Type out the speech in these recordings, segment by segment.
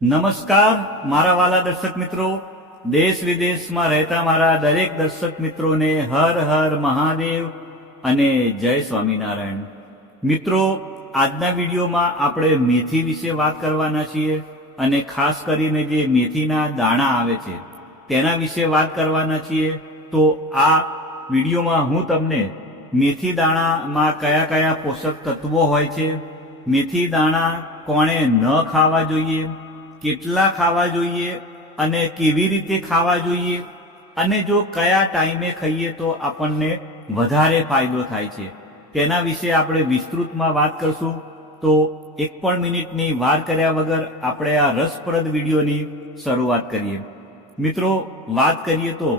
નમસ્કાર મારા વાલા દર્શક મિત્રો, દેશ વિદેશમાં રહેતા મારા દરેક દર્શક મિત્રોને હર હર મહાદેવ અને જય સ્વામિનારાયણ. મિત્રો, આજના વિડીયોમાં આપણે મેથી વિશે વાત કરવાના છીએ અને ખાસ કરીને જે મેથીના દાણા આવે છે તેના વિશે વાત કરવાના છીએ. તો આ વિડીયોમાં હું તમને મેથી દાણામાં કયા કયા પોષક તત્વો હોય છે, મેથી દાણા કોણે ન ખાવા જોઈએ, કેટલા ખાવા જોઈએ અને કેવી રીતે ખાવા જોઈએ, અને જો કયા ટાઈમે ખાઈએ તો આપણને વધારે ફાયદો થાય છે તેના વિશે આપણે વિસ્તૃતમાં વાત કરશું. તો એક પણ મિનિટની વાર કર્યા વગર આપણે આ રસપ્રદ વિડીયોની શરૂઆત કરીએ. મિત્રો, વાત કરીએ તો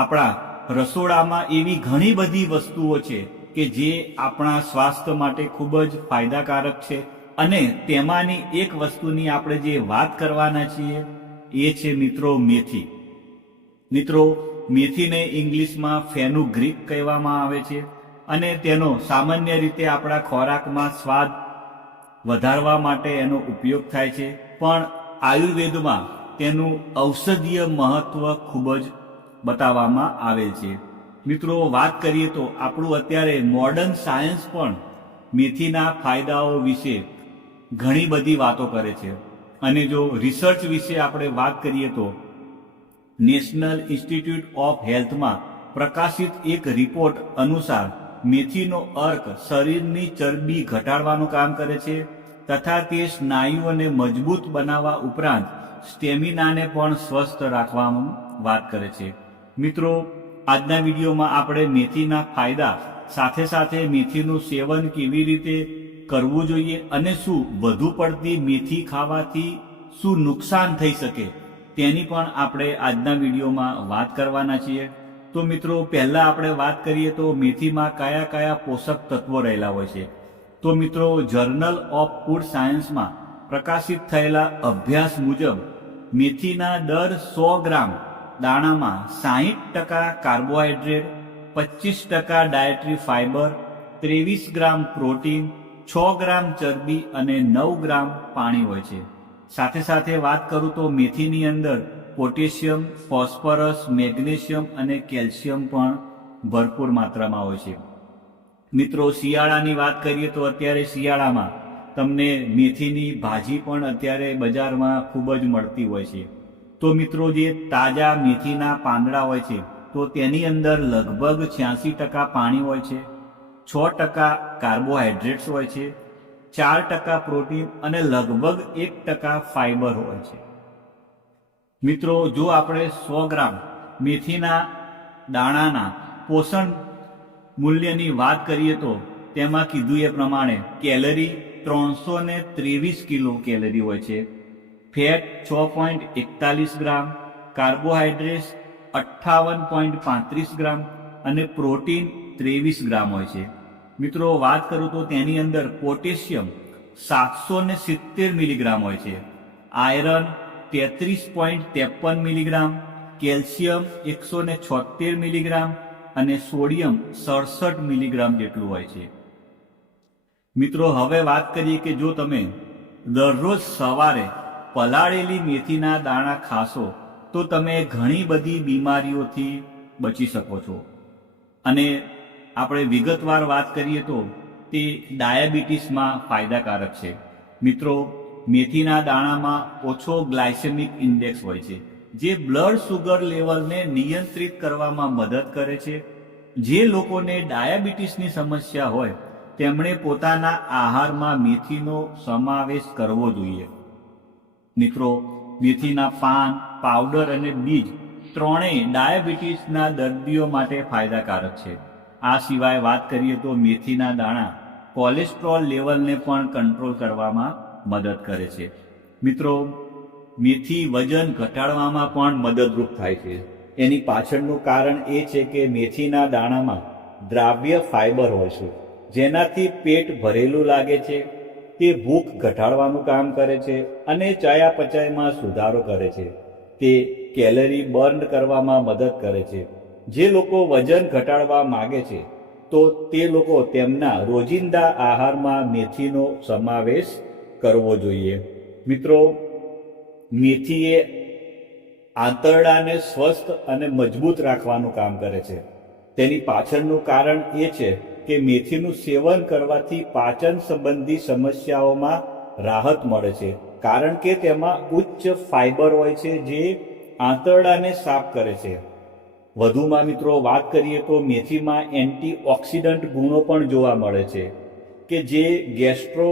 આપણા રસોડામાં એવી ઘણી બધી વસ્તુઓ છે કે જે આપણા સ્વાસ્થ્ય માટે ખૂબ જ ફાયદાકારક છે, અને તેમાંની એક વસ્તુની આપણે જે વાત કરવાના છીએ એ છે મિત્રો મેથી. મિત્રો, મેથીને ઇંગ્લિશમાં ફેનુગ્રીક કહેવામાં આવે છે અને તેનો સામાન્ય રીતે આપણા ખોરાકમાં સ્વાદ વધારવા માટે એનો ઉપયોગ થાય છે, પણ આયુર્વેદમાં તેનું ઔષધીય મહત્વ ખૂબ જ બતાવવામાં આવેલ છે. મિત્રો, વાત કરીએ તો આપણું અત્યારે મોડર્ન સાયન્સ પણ મેથીના ફાયદાઓ વિશે ઘણી બધી વાતો કરે છે, અને જો રિસર્ચ વિશે આપણે વાત કરીએ તો નેશનલ ઇન્સ્ટિટ્યૂટ ઓફ હેલ્થમાં પ્રકાશિત એક રિપોર્ટ અનુસાર મેથીનો અર્ક શરીરની ચરબી ઘટાડવાનું કામ કરે છે તથા તે સ્નાયુઓને મજબૂત બનાવવા ઉપરાંત સ્ટેમિનાને પણ સ્વસ્થ રાખવામાં વાત કરે છે. મિત્રો, આજના વિડીયોમાં આપણે મેથીના ફાયદા સાથે સાથે મેથીનું સેવન કેવી રીતે કરવું જોઈએ અને શું વધુ પડતી મેથી ખાવાથી શું નુકસાન થઈ શકે તેની પણ આપણે આજના વિડીયોમાં વાત કરવાના છીએ. તો મિત્રો, પહેલા આપણે વાત કરીએ તો મેથીમાં કયા કયા પોષક તત્વો રહેલા હોય છે. તો મિત્રો, જર્નલ ઓફ ફૂડ સાયન્સમાં પ્રકાશિત થયેલા અભ્યાસ મુજબ મેથીના દર 100 ગ્રામ દાણામાં 60% કાર્બોહાઈડ્રેટ, 25% ડાયટરી ફાઇબર, 23 ગ્રામ પ્રોટીન, 6 ગ્રામ ચરબી અને 9 ગ્રામ પાણી હોય છે. સાથે સાથે વાત કરું તો મેથીની અંદર પોટેશિયમ, ફોસ્ફરસ, મેગ્નેશિયમ અને કેલ્શિયમ પણ ભરપૂર માત્રામાં હોય છે. મિત્રો, શિયાળાની વાત કરીએ તો અત્યારે શિયાળામાં તમને મેથીની ભાજી પણ અત્યારે બજારમાં ખૂબ જ મળતી હોય છે. તો મિત્રો, જે તાજા મેથીના પાંદડા હોય છે તો તેની અંદર લગભગ 86% પાણી હોય છે, 6% કાર્બોહાઈડ્રેટ્સ હોય છે, 4% પ્રોટીન અને લગભગ 1% ફાઇબર હોય છે. મિત્રો, જો આપણે 100 ગ્રામ મેથીના દાણાના પોષણ મૂલ્યની વાત કરીએ તો તેમાં કીધું એ પ્રમાણે કેલરી 323 કિલો કેલરી હોય છે, ફેટ 6.41 ગ્રામ, કાર્બોહાઈડ્રેટ્સ 58.35 ગ્રામ અને પ્રોટીન 23 ગ્રામ હોય છે. મિત્રો, વાત કરું તો તેની અંદર પોટેશિયમ 770 મિલીગ્રામ હોય છે, આયરન 33.53 મિલીગ્રામ, કેલ્શિયમ 176 મિલીગ્રામ અને સોડિયમ 67 મિલીગ્રામ જેટલું હોય છે. મિત્રો, હવે વાત કરીએ કે જો તમે દરરોજ સવારે પલાળેલી મેથીના દાણા ખાશો તો તમે ઘણી બધી બીમારીઓથી બચી શકો છો. અને આપણે વિગતવાર વાત કરીએ તો તે ડાયાબિટીસમાં ફાયદાકારક છે. મિત્રો, મેથીના દાણામાં ઓછો ગ્લાયસેમિક ઇન્ડેક્સ હોય છે જે બ્લડ સુગર લેવલને નિયંત્રિત કરવામાં મદદ કરે છે. જે લોકોને ડાયાબિટીસની સમસ્યા હોય તેમણે પોતાના આહારમાં મેથીનો સમાવેશ કરવો જોઈએ. મિત્રો, મેથીના પાન, પાવડર અને બીજ ત્રણેય ડાયાબિટીસના દર્દીઓ માટે ફાયદાકારક છે. આ સિવાય વાત કરીએ તો મેથીના દાણા કોલેસ્ટ્રોલ લેવલને પણ કંટ્રોલ કરવામાં મદદ કરે છે. મિત્રો, મેથી વજન ઘટાડવામાં પણ મદદરૂપ થાય છે. એની પાછળનું કારણ એ છે કે મેથીના દાણામાં દ્રાવ્ય ફાઇબર હોય છે જેનાથી પેટ ભરેલું લાગે છે, તે ભૂખ ઘટાડવાનું કામ કરે છે અને ચયાપચયમાં સુધારો કરે છે. તે કેલરી બર્ન કરવામાં મદદ કરે છે. જે લોકો વજન ઘટાડવા માંગે છે તો તે લોકો તેમના રોજિંદા આહારમાં મેથીનો સમાવેશ કરવો જોઈએ. મિત્રો, મેથી એ આંતરડાને સ્વસ્થ અને મજબૂત રાખવાનું કામ કરે છે. તેની પાછળનું કારણ એ છે કે મેથીનું સેવન કરવાથી પાચન સંબંધી સમસ્યાઓમાં રાહત મળે છે, કારણ કે તેમાં ઉચ્ચ ફાઇબર હોય છે જે આંતરડાને સાફ કરે છે. વધુમાં મિત્રો વાત કરીએ તો મેથીમાં એન્ટીઓક્સિડન્ટ ગુણો પણ જોવા મળે છે કે જે ગેસ્ટ્રો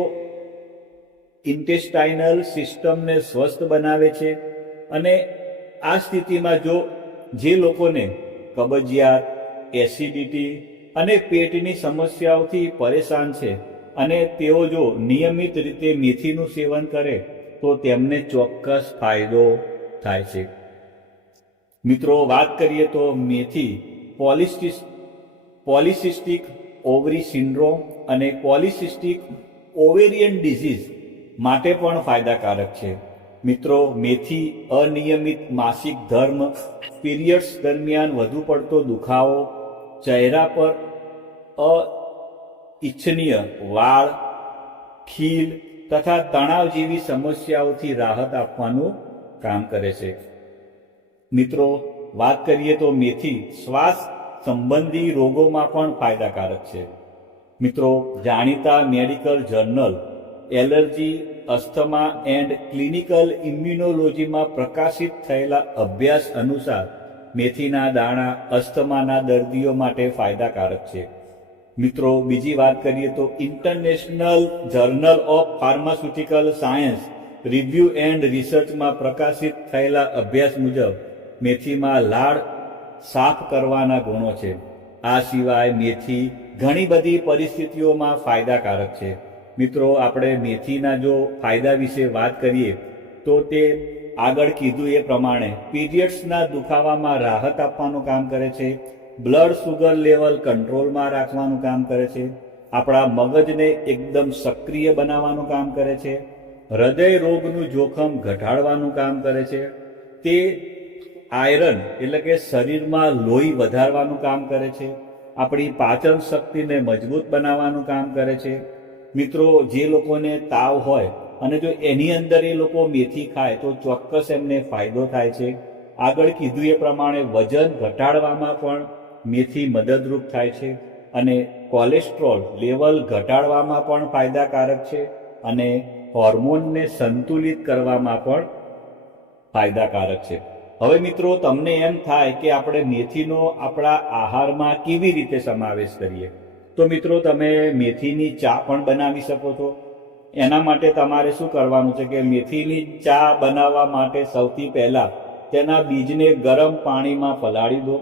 ઇન્ટેસ્ટાઇનલ સિસ્ટમને સ્વસ્થ બનાવે છે. અને આ સ્થિતિમાં જે લોકોને કબજિયાત, એસિડિટી અને પેટની સમસ્યાઓથી પરેશાન છે અને તેઓ જો નિયમિત રીતે મેથીનું સેવન કરે તો તેમને ચોક્કસ ફાયદો થાય છે. મિત્રો વાત કરીએ તો મેથી પોલિસિસ્ટિક ઓવરી સિન્ડ્રોમ અને પોલિસિસ્ટિક ઓવેરિયન ડિઝીઝ માટે પણ ફાયદાકારક છે. મિત્રો મેથી અનિયમિત માસિક ધર્મ, પીરિયડ્સ દરમિયાન વધુ પડતો દુખાવો, ચહેરા પર અનિચ્છનીય વાળ, ખીલ તથા તણાવ જેવી સમસ્યાઓથી રાહત આપવાનું કામ કરે છે. મિત્રો વાત કરીએ તો મેથી શ્વાસ સંબંધી રોગોમાં પણ ફાયદાકારક છે. મિત્રો જાણીતા medical journal allergy, asthma and clinical ઇમ્યુનોલોજીમાં પ્રકાશિત થયેલા અભ્યાસ અનુસાર મેથીના દાણા અસ્થમાના દર્દીઓ માટે ફાયદાકારક છે. મિત્રો બીજી વાત કરીએ તો international journal of pharmaceutical science review and રિસર્ચમાં પ્રકાશિત થયેલા અભ્યાસ મુજબ મેથીમાં લાળ સાફ કરવાના ગુણો છે. આ સિવાય મેથી ઘણી બધી પરિસ્થિતિઓમાં ફાયદાકારક છે. મિત્રો આપણે મેથીના જો ફાયદા વિશે વાત કરીએ તો તે આગળ કીધું એ પ્રમાણે પીરિયડ્સના દુખાવામાં રાહત આપવાનું કામ કરે છે, બ્લડ સુગર લેવલ કંટ્રોલમાં રાખવાનું કામ કરે છે, આપણા મગજને એકદમ સક્રિય બનાવવાનું કામ કરે છે, હૃદય રોગનું જોખમ ઘટાડવાનું કામ કરે છે, તે આયરન એટલે કે શરીરમાં લોહી વધારવાનું કામ કરે છે, આપણી પાચન શક્તિને મજબૂત બનાવવાનું કામ કરે છે. મિત્રો જે લોકોને તાવ હોય અને જો એની અંદર એ લોકો મેથી ખાય તો ચોક્કસ એમને ફાયદો થાય છે. આગળ કીધું એ પ્રમાણે વજન ઘટાડવામાં પણ મેથી મદદરૂપ થાય છે અને કોલેસ્ટ્રોલ લેવલ ઘટાડવામાં પણ ફાયદાકારક છે અને હોર્મોનને સંતુલિત કરવામાં પણ ફાયદાકારક છે. હવે મિત્રો તમને એમ થાય કે આપણે મેથીનો આપણા આહારમાં કેવી રીતે સમાવેશ કરીએ, તો મિત્રો તમે મેથીની ચા પણ બનાવી શકો છો. એના માટે તમારે શું કરવાનું છે કે મેથીની ચા બનાવવા માટે સૌથી પહેલા તેના બીજને ગરમ પાણીમાં પલાળી દો.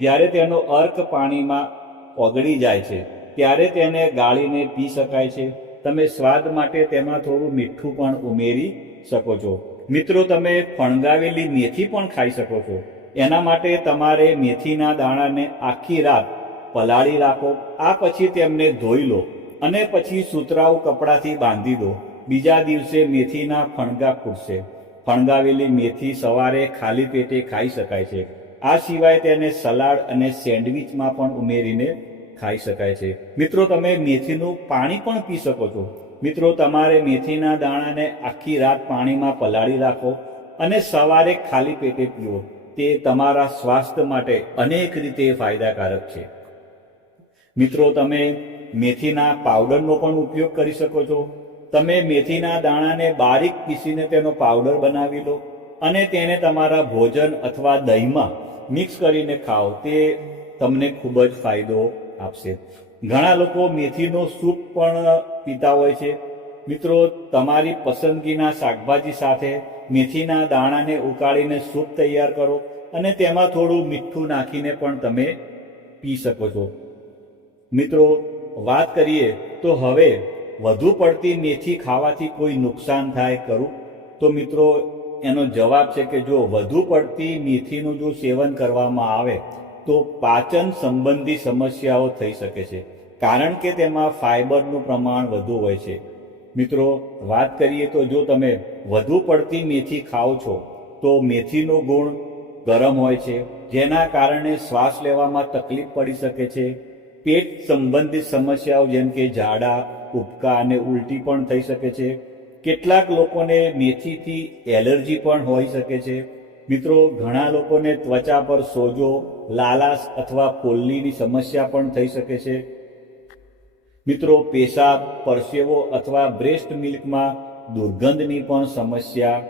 જ્યારે તેનો અર્ક પાણીમાં ઓગળી જાય છે ત્યારે તેને ગાળીને પી શકાય છે. તમે સ્વાદ માટે તેમાં થોડું મીઠું પણ ઉમેરી શકો છો. મિત્રો તમે ફણગાવેલી મેથી પણ ખાઈ શકો છો. એના માટે તમારે મેથીના દાણાને આખી રાત પલાળી રાખો. આ પછી તેમને ધોઈ લો અને પછી સુતરાઉ કપડાથી બાંધી દો. બીજા દિવસે મેથીના ફણગા ફૂટશે. ફણગાવેલી મેથી સવારે ખાલી પેટે ખાઈ શકાય છે. આ સિવાય તેને સલાડ અને સેન્ડવિચમાં પણ ઉમેરીને ખાઈ શકાય છે. મિત્રો તમે મેથીનું પાણી પણ પી શકો છો. મિત્રો તમારે મેથીના દાણાને આખી રાત પાણીમાં પલાળી રાખો અને સવારે ખાલી પેટે પીવો. તે તમારા સ્વાસ્થ્ય માટે અનેક રીતે ફાયદાકારક છે. મિત્રો તમે મેથીના પાવડરનો પણ ઉપયોગ કરી શકો છો. તમે મેથીના દાણાને બારીક પીસીને તેનો પાવડર બનાવી લો અને તેને તમારા ભોજન અથવા દહીંમાં મિક્સ કરીને ખાઓ. તે તમને ખૂબ જ ફાયદો આપશે. ઘણા લોકો મેથીનો સૂપ પણ પીતા હોય છે. મિત્રો તમારી પસંદગીના શાકભાજી સાથે મેથીના દાણાને ઉકાળીને સૂપ તૈયાર કરો અને તેમાં થોડું મીઠું નાખીને પણ તમે પી શકો છો. મિત્રો વાત કરીએ તો હવે વધુ પડતી મેથી ખાવાથી કોઈ નુકસાન થાય ખરું? તો મિત્રો એનો જવાબ છે કે જો વધુ પડતી મેથીનું જો સેવન કરવામાં આવે તો પાચન સંબંધી સમસ્યાઓ થઈ શકે છે, કારણ કે તેમાં ફાઇબરનું પ્રમાણ વધુ હોય છે. મિત્રો વાત કરીએ તો જો તમે વધુ પડતી મેથી ખાઓ છો તો મેથીનો ગુણ ગરમ હોય છે, જેના કારણે શ્વાસ લેવામાં તકલીફ પડી શકે છે. પેટ સંબંધિત સમસ્યાઓ જેમ કે ઝાડા, ઉબકા અને ઉલટી પણ થઈ શકે છે. કેટલાક લોકોને મેથીથી એલર્જી પણ હોઈ શકે છે. મિત્રો, ઘણા લોકોને ત્વચા પર સોજો, લાલાશ અથવા ફોલ્લીની સમસ્યા પણ થઈ શકે છે. મિત્રો, પેશાબ, પરસેવો અથવા બ્રેસ્ટ મિલ્કમાં દુર્ગંધની પણ સમસ્યા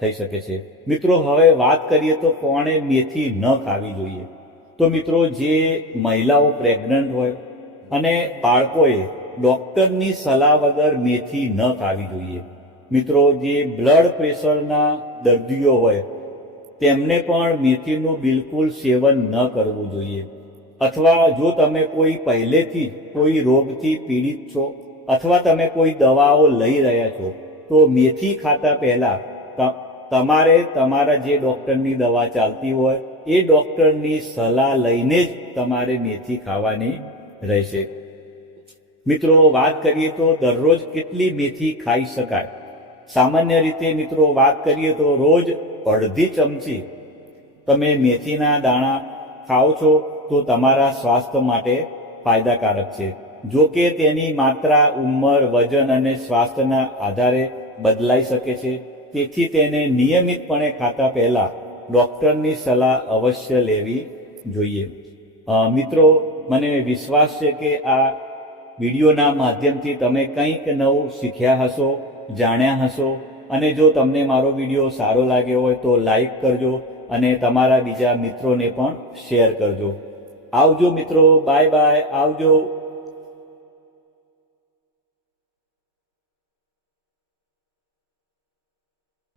થઈ શકે છે. મિત્રો, હવે વાત કરીએ તો કોણે મેથી ન ખાવી જોઈએ. તો મિત્રો, જે મહિલાઓ પ્રેગ્નન્ટ હોય અને બાળકોએ ડૉક્ટરની સલાહ વગર મેથી ન ખાવી જોઈએ. મિત્રો, જે બ્લડ પ્રેશરના દર્દીઓ હોય તેમને પણ મેથીનું બિલકુલ સેવન ન કરવું જોઈએ. અથવા જો તમે કોઈ પહેલેથી કોઈ રોગથી પીડિત છો અથવા તમે કોઈ દવાઓ લઈ રહ્યા છો તો મેથી ખાતા પહેલા તમારે તમારા જે ડૉક્ટરની દવા ચાલતી હોય એ ડૉક્ટરની સલાહ લઈને જ તમારે મેથી ખાવાની રહેશે. મિત્રો, વાત કરીએ તો દરરોજ કેટલી મેથી ખાઈ શકાય. સામાન્ય રીતે મિત્રો વાત કરીએ તો રોજ અડધી ચમચી તમે મેથીના દાણા ખાઓ છો તો તમારા સ્વાસ્થ્ય માટે ફાયદાકારક છે. જો કે તેની માત્રા ઉંમર, વજન અને સ્વાસ્થ્યના આધારે બદલાઈ શકે છે. તેથી તેને નિયમિતપણે ખાતા પહેલા ડૉક્ટરની સલાહ અવશ્ય લેવી જોઈએ. મિત્રો, મને વિશ્વાસ છે કે આ વિડીયોના માધ્યમથી તમે કંઈક નવું શીખ્યા હશો, જાણ્યા હશો. અને જો તમને મારો વિડીયો સારો લાગ્યો હોય તો લાઈક કરજો અને તમારા બીજા મિત્રોને પણ શેર કરજો. આવજો મિત્રો, બાય બાય, આવજો.